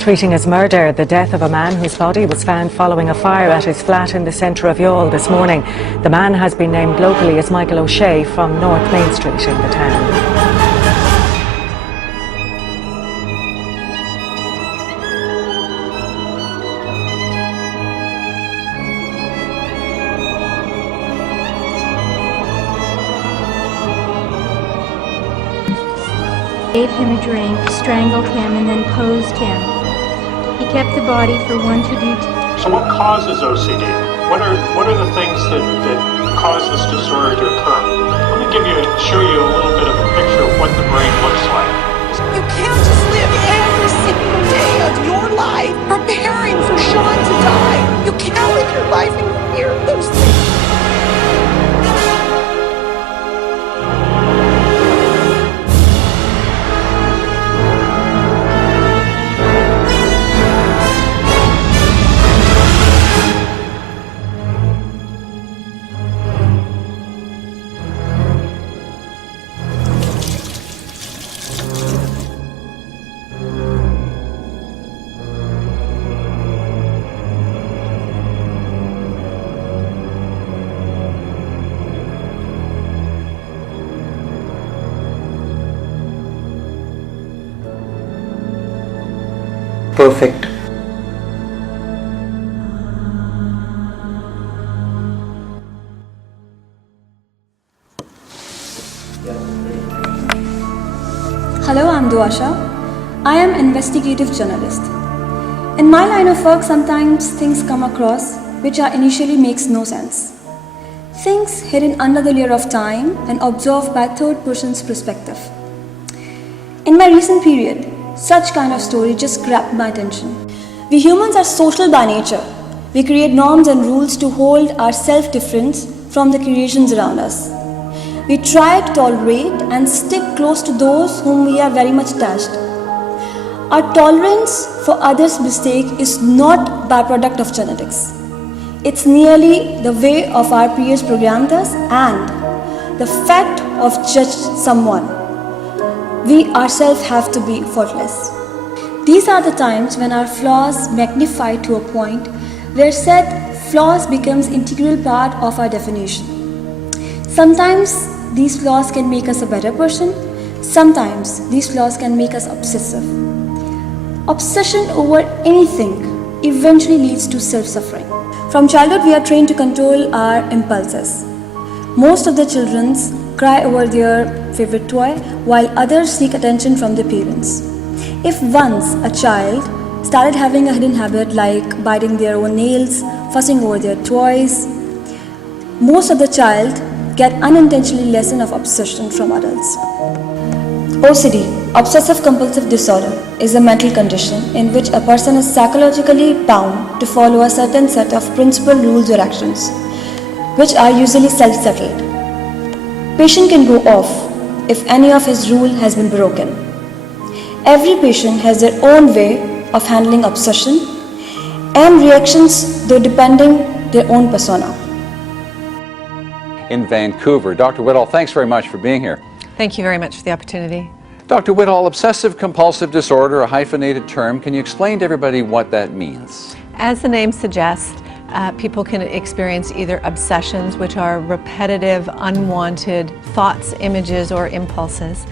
treating as murder the death of a man whose body was found following a fire at his flat in the centre of Youghal this morning. The man has been named locally as Michael O'Shea from North Main Street in the town. Gave him a drink, strangled him, and then posed him. He kept the body for one to do. So what causes OCD? What are the things that cause this disorder to occur? Let me show you a little bit of a picture of what the brain looks like. You can't just live every single day of your life preparing for Sean to die. You can't live your life in fear of those things. Perfect. Hello, I'm Duasha. I am an investigative journalist. In my line of work, sometimes things come across which initially makes no sense. Things hidden under the layer of time and observed by third person's perspective. In my recent period, such kind of story just grabbed my attention. We humans are social by nature. We create norms and rules to hold our self-difference from the creations around us. We try to tolerate and stick close to those whom we are very much attached. Our tolerance for others' mistake is not byproduct of genetics. It's nearly the way of our peers programmed us and the fact of judged someone. We ourselves have to be faultless. These are the times when our flaws magnify to a point where said flaws becomes integral part of our definition. Sometimes these flaws can make us a better person. Sometimes these flaws can make us obsessive. Obsession over anything eventually leads to self-suffering. From childhood, we are trained to control our impulses. Most of the children cry over their favorite toy, while others seek attention from their parents. If once a child started having a hidden habit like biting their own nails, fussing over their toys, most of the child get unintentionally lesson of obsession from adults. OCD, obsessive compulsive disorder, is a mental condition in which a person is psychologically bound to follow a certain set of principal rules or actions, which are usually self-settled. Patient can go off if any of his rule has been broken. Every patient has their own way of handling obsession and reactions, though depending their own persona. In Vancouver. Dr. Whittall, thanks very much for being here. Thank you very much for the opportunity. Dr. Whittall, obsessive compulsive disorder, a hyphenated term. Can you explain to everybody what that means? As the name suggests, people can experience either obsessions, which are repetitive, unwanted thoughts, images, or impulses.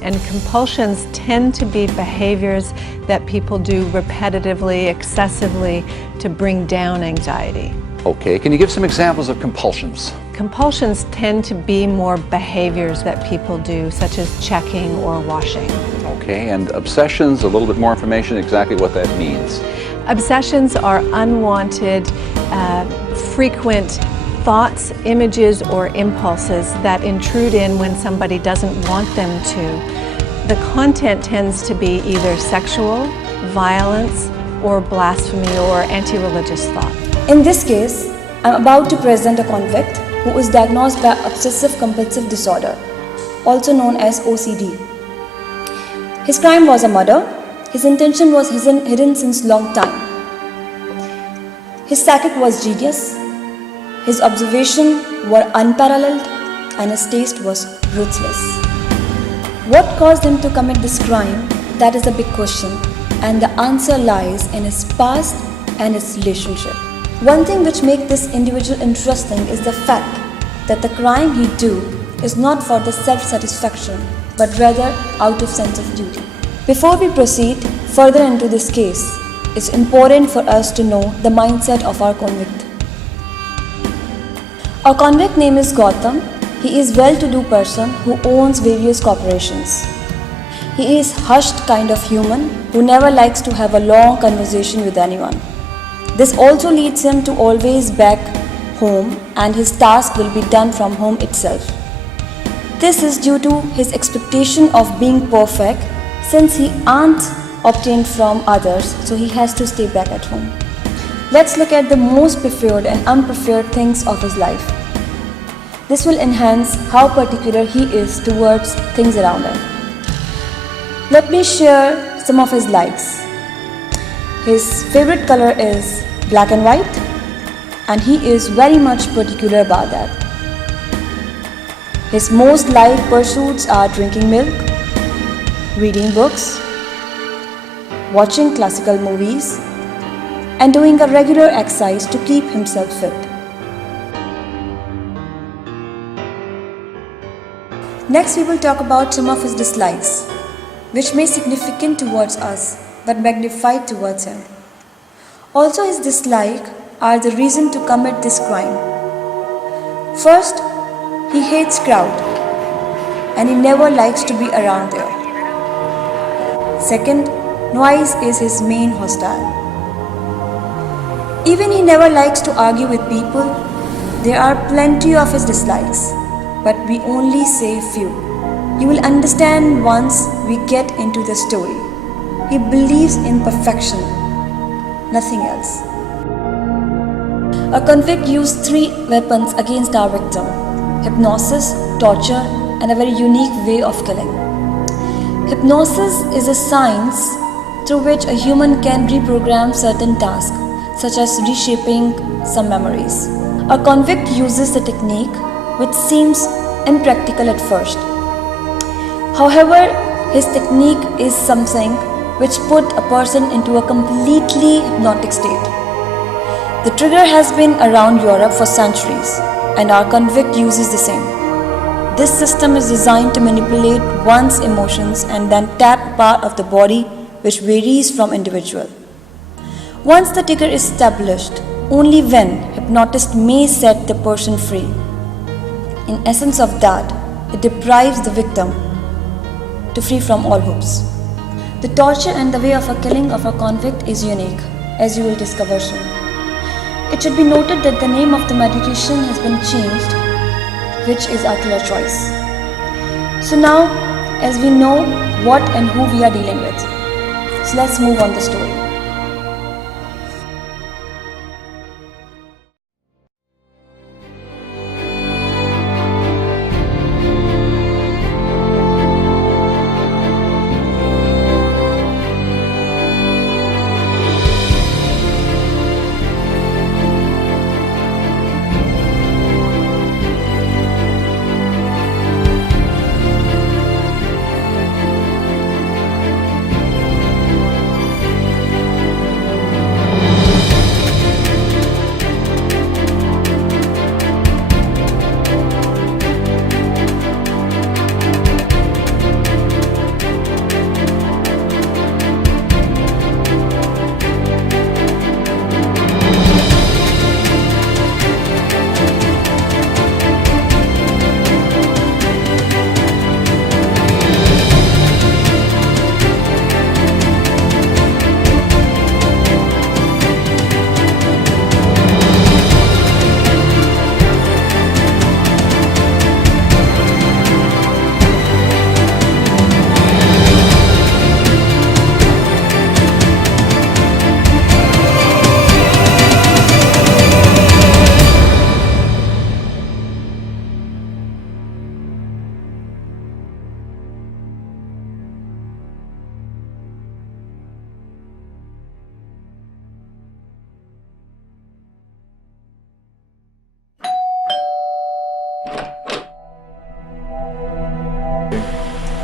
And compulsions tend to be behaviors that people do repetitively, excessively, to bring down anxiety. Okay, can you give some examples of compulsions? Compulsions tend to be more behaviors that people do, such as checking or washing. Okay, and obsessions, a little bit more information, exactly what that means. Obsessions are unwanted, frequent thoughts, images, or impulses that intrude in when somebody doesn't want them to. The content tends to be either sexual, violence, or blasphemy or anti-religious thought. In this case, I'm about to present a convict who is diagnosed by obsessive compulsive disorder, also known as OCD. His crime was a murder. His intention was hidden since long time. His psychic was genius. His observation were unparalleled, and his taste was ruthless. What caused him to commit this crime? That is a big question, and the answer lies in his past and his relationship. One thing which makes this individual interesting is the fact that the crime he do is not for the self-satisfaction, but rather out of sense of duty. Before we proceed further into this case, it's important for us to know the mindset of our convict. Our convict name is Gautam. He is well-to-do person who owns various corporations. He is hushed kind of human who never likes to have a long conversation with anyone. This also leads him to always back home, and his task will be done from home itself. This is due to his expectation of being perfect, since he can't obtain from others, so he has to stay back at home. Let's look at the most preferred and unpreferred things of his life. This will enhance how particular he is towards things around him. Let me share some of his likes. His favorite color is black and white, and he is very much particular about that. His most liked pursuits are drinking milk, reading books, watching classical movies, and doing a regular exercise to keep himself fit. Next, we will talk about some of his dislikes, which may be significant towards us but magnified towards him. Also, his dislikes are the reason to commit this crime. First, he hates crowd and he never likes to be around there. Second, noise is his main hostile. Even he never likes to argue with people. There are plenty of his dislikes, but we only say few. You will understand once we get into the story. He believes in perfection, nothing else. A convict used 3 weapons against our victim: hypnosis, torture, and a very unique way of killing. Hypnosis is a science through which a human can reprogram certain tasks, such as reshaping some memories. A convict uses the technique which seems impractical at first. However, his technique is something which put a person into a completely hypnotic state. The trigger has been around Europe for centuries, and our convict uses the same. This system is designed to manipulate one's emotions and then tap part of the body which varies from individual. Once the trigger is established, only when hypnotist may set the person free. In essence of that, it deprives the victim to free from all hopes. The torture and the way of a killing of a convict is unique, as you will discover soon. It should be noted that the name of the medication has been changed, which is our clear choice. So now, as we know what and who we are dealing with, so let's move on the story.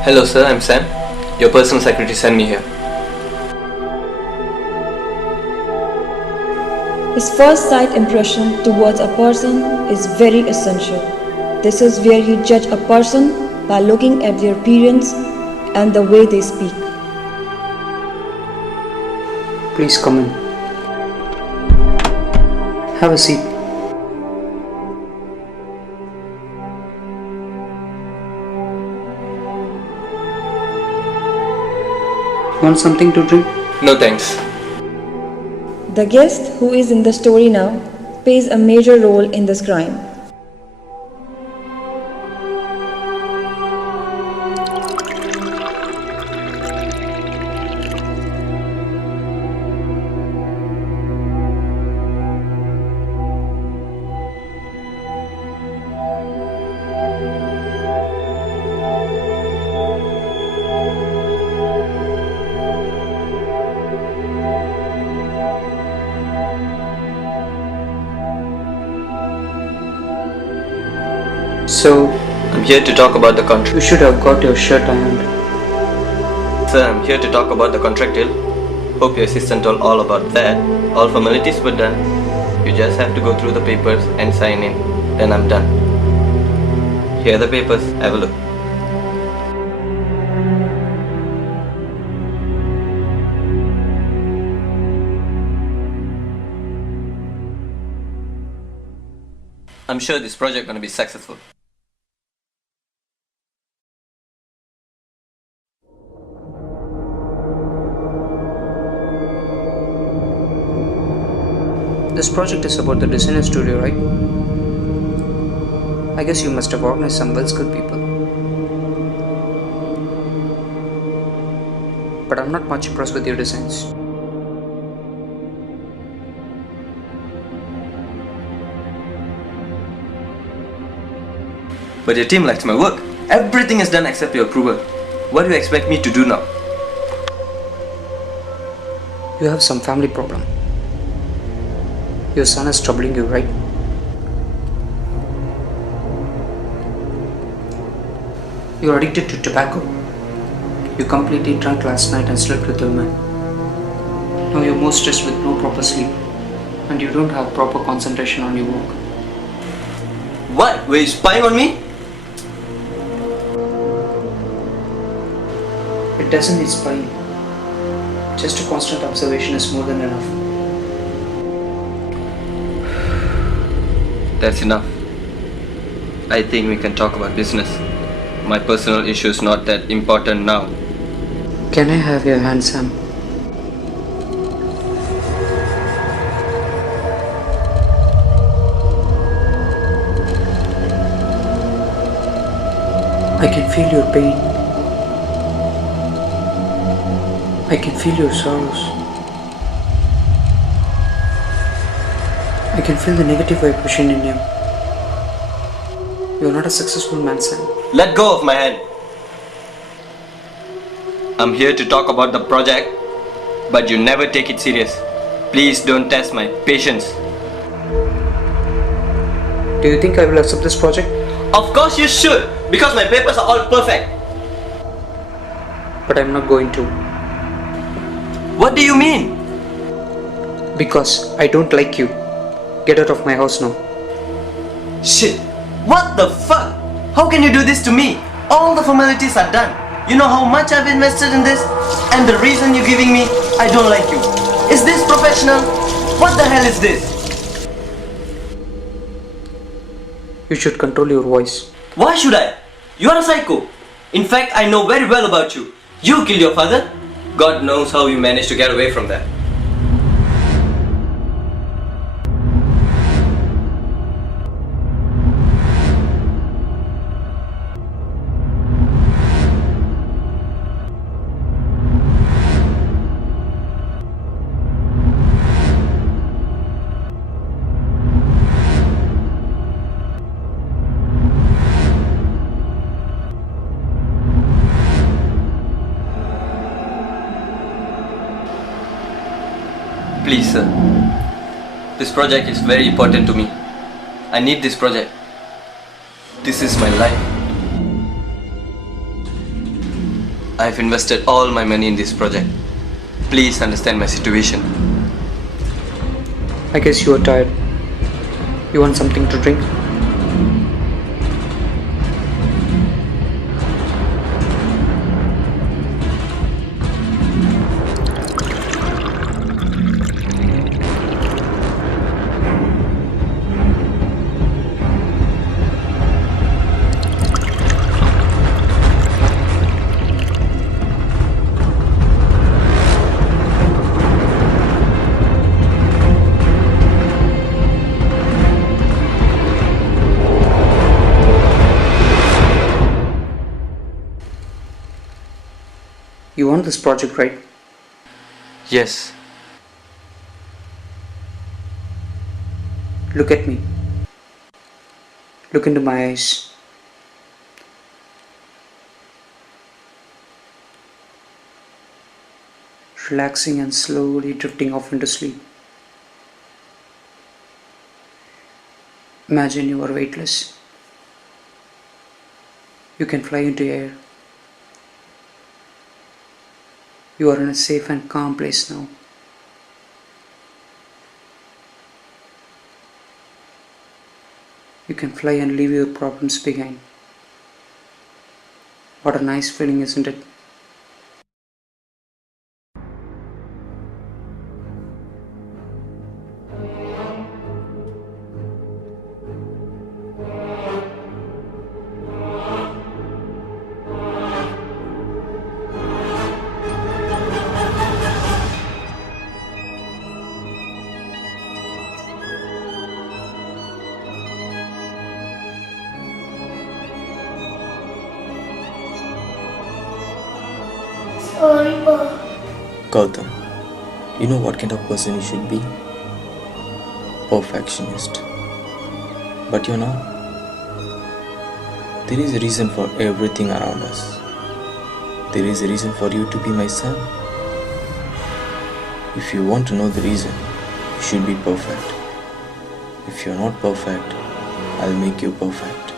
Hello sir, I'm Sam. Your personal secretary sent me here. His first sight impression towards a person is very essential. This is where you judge a person by looking at their appearance and the way they speak. Please come in. Have a seat. Want something to drink? No thanks. The guest who is in the story now plays a major role in this crime. So, I'm here to talk about the contract. you should have got your shirt ironed. Sir, I'm here to talk about the contract deal. Hope your assistant told all about that. All formalities were done. You just have to go through the papers and sign in. Then I'm done. Here are the papers. Have a look. I'm sure this project gonna be successful. This project is about the designer studio, right? I guess you must have organized some well-skilled people. But I'm not much impressed with your designs. But your team likes my work. Everything is done except your approval. What do you expect me to do now? You have some family problem. Your son is troubling you, right? You're addicted to tobacco. You completely drunk last night and slept with a woman. Now you're more stressed with no proper sleep. And you don't have proper concentration on your work. What? Were you spying on me? It doesn't need spying. Just a constant observation is more than enough. That's enough. I think we can talk about business. My personal issue is not that important now. Can I have your hand, Sam? I can feel your pain. I can feel your sorrows. I can feel the negative vibration in you. You're not a successful man, Sam. Let go of my hand. I'm here to talk about the project, but you never take it serious. Please don't test my patience. Do you think I will accept this project? Of course you should, because my papers are all perfect. But I'm not going to. What do you mean? Because I don't like you. Get out of my house now. Shit. What the fuck? How can you do this to me? All the formalities are done. You know how much I've invested in this? And the reason you're giving me, I don't like you. Is this professional? What the hell is this? You should control your voice. Why should I? You are a psycho. In fact, I know very well about you. You killed your father. God knows how you managed to get away from that. Please, sir. This project is very important to me. I need this project. This is my life. I've invested all my money in this project. Please understand my situation. I guess you are tired. You want something to drink? You want this project, right? Yes. Look at me. Look into my eyes. Relaxing and slowly drifting off into sleep. Imagine you are weightless. You can fly into air. You are in a safe and calm place now. You can fly and leave your problems behind. What a nice feeling, isn't it? Gautam, you know what kind of person you should be? Perfectionist. But you know, there is a reason for everything around us. There is a reason for you to be my son. If you want to know the reason, you should be perfect. If you're not perfect, I'll make you perfect.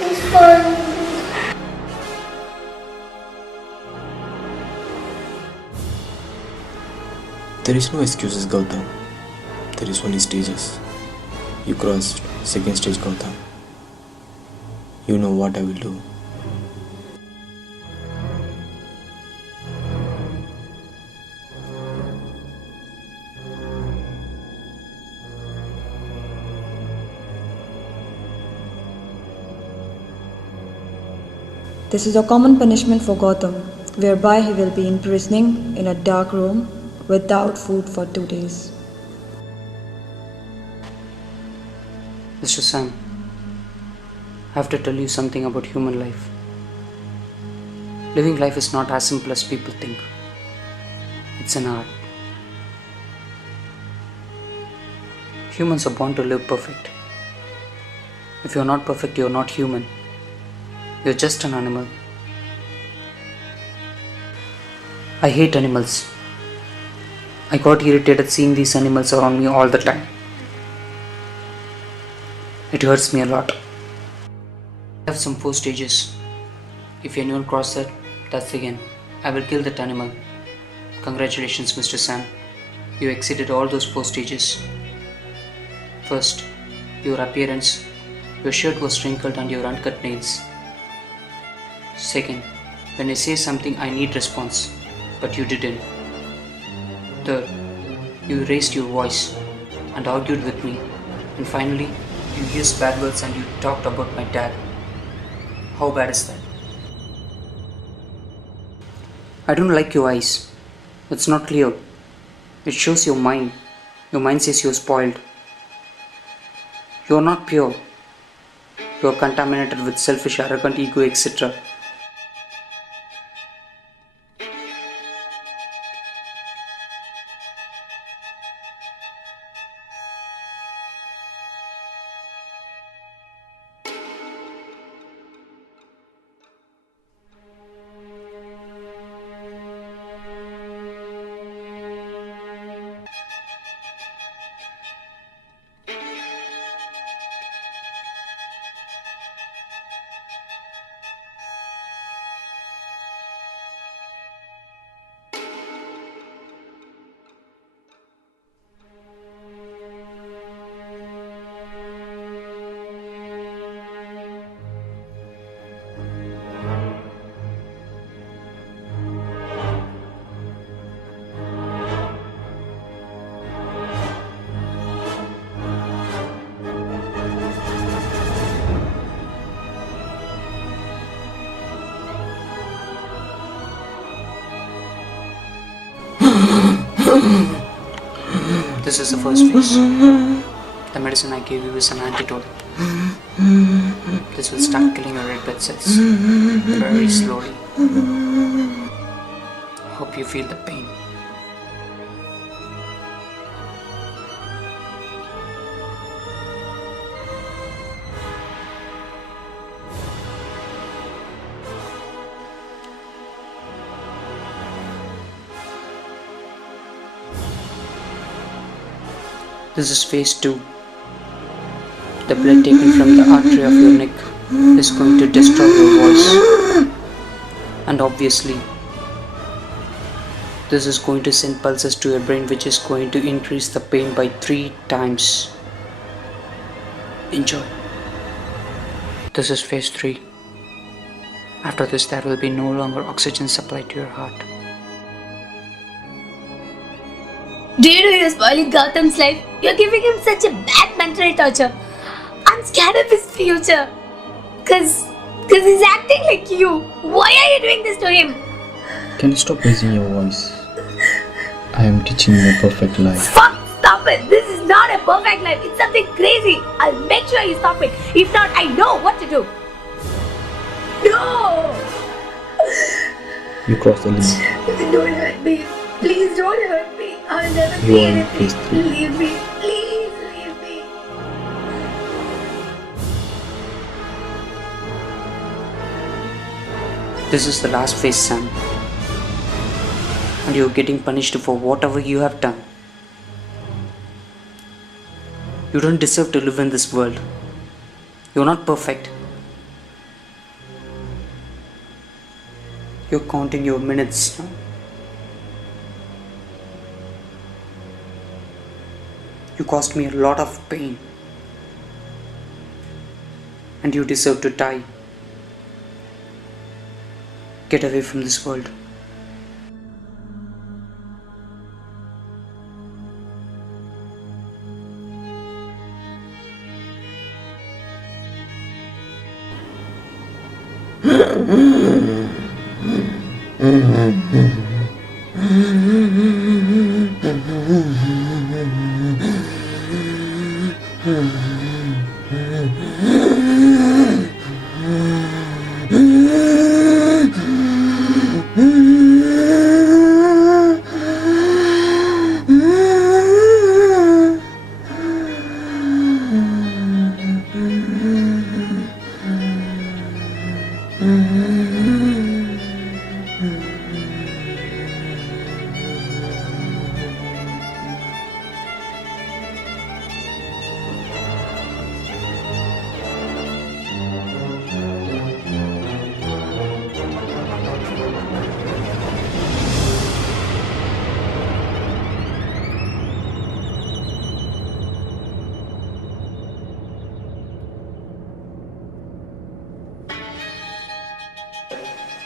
It's fun. There is no excuses, Gautam. There is only stages. You crossed second stage, Gautam. You know what I will do. This is a common punishment for Gautam, whereby he will be imprisoning in a dark room without food for 2 days. Mr. Sam, I have to tell you something about human life. Living life is not as simple as people think. It's an art. Humans are born to live perfect. If you're not perfect, you're not human. You're just an animal. I hate animals. I got irritated seeing these animals around me all the time. It hurts me a lot. I have some 4 stages. If anyone cross that, that's the end. I will kill that animal. Congratulations, Mr. Sam. You exceeded all those 4 stages. First, your appearance. Your shirt was wrinkled and your uncut nails. Second, when I say something, I need response, but you didn't. Third, you raised your voice and argued with me. And finally, you used bad words and you talked about my dad. How bad is that? I don't like your eyes. It's not clear. It shows your mind. Your mind says you're spoiled. You're not pure. You're contaminated with selfish, arrogant ego, etc. This is the first phase. The medicine I gave you is an antidote. This will start killing your red blood cells very slowly. Hope you feel the pain. This is phase 2. The blood taken from the artery of your neck is going to destroy your voice. And obviously, this is going to send pulses to your brain, which is going to increase the pain by 3 times. Enjoy. This is phase 3. After this, there will be no longer oxygen supply to your heart. Do you know you're spoiling Gautam's life? You're giving him such a bad mental torture. I'm scared of his future. Cause he's acting like you. Why are you doing this to him? Can you stop raising your voice? I am teaching you a perfect life. Fuck, stop it. This is not a perfect life. It's something crazy. I'll make sure you stop it. If not, I know what to do. No! You crossed the limit. Don't hurt me. Please don't hurt me. I'll never You be are in anything. phase 3. Leave me. Please leave me. This is the last phase, Sam. And you're getting punished for whatever you have done. You don't deserve to live in this world. You're not perfect. You're counting your minutes now. You caused me a lot of pain. And you deserve to die. Get away from this world.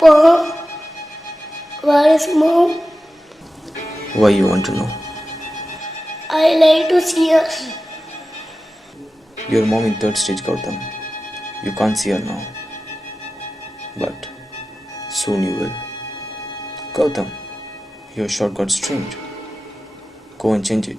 Pa, where is Mom? Why you want to know? I like to see her. Your mom in 3rd stage, Gautam. You can't see her now. But soon you will. Gautam, your shot got strained. Go and change it.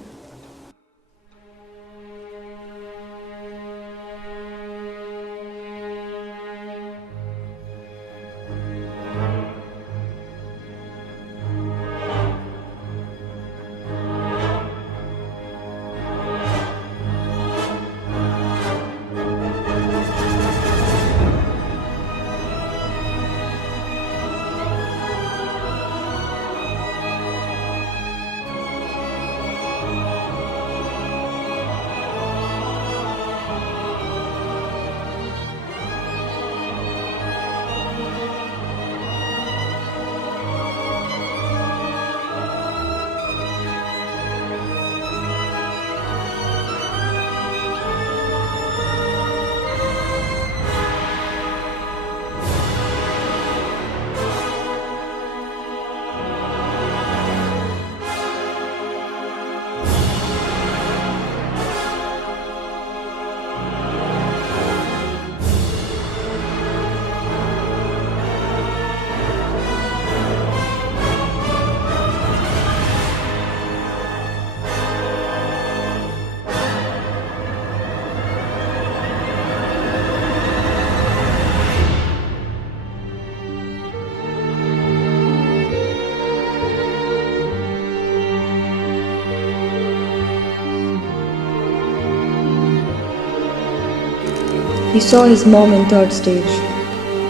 He saw his mom in third stage,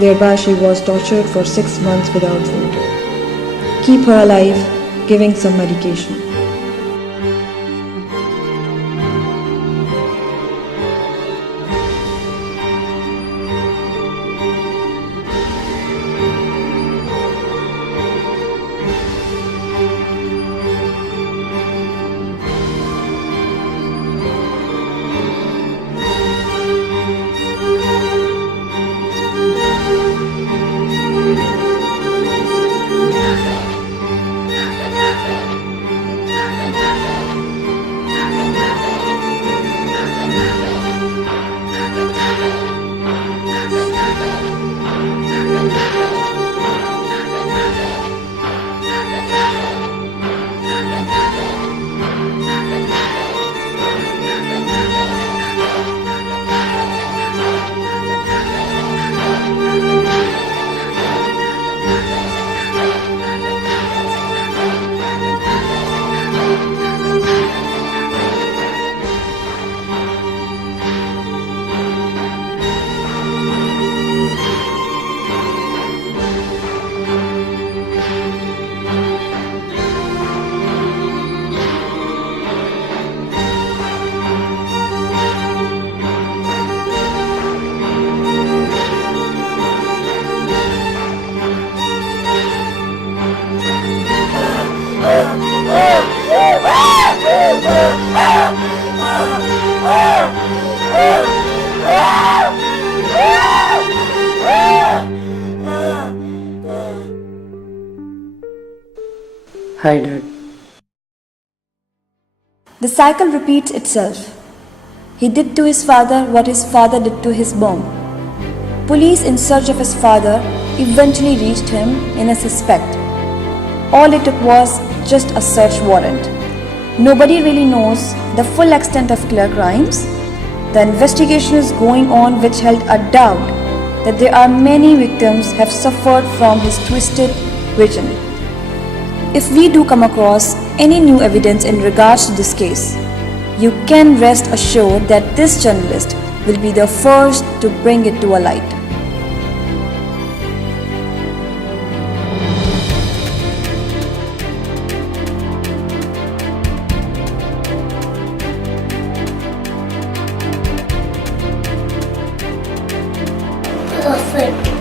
whereby she was tortured for 6 months without food. Keep her alive, giving some medication. Hi, Dad. The cycle repeats itself. He did to his father what his father did to his mom. Police in search of his father eventually reached him in a suspect. All it took was just a search warrant. Nobody really knows the full extent of killer crimes. The investigation is going on, which held a doubt that there are many victims have suffered from his twisted vision. If we do come across any new evidence in regards to this case, you can rest assured that this journalist will be the first to bring it to a light. Perfect.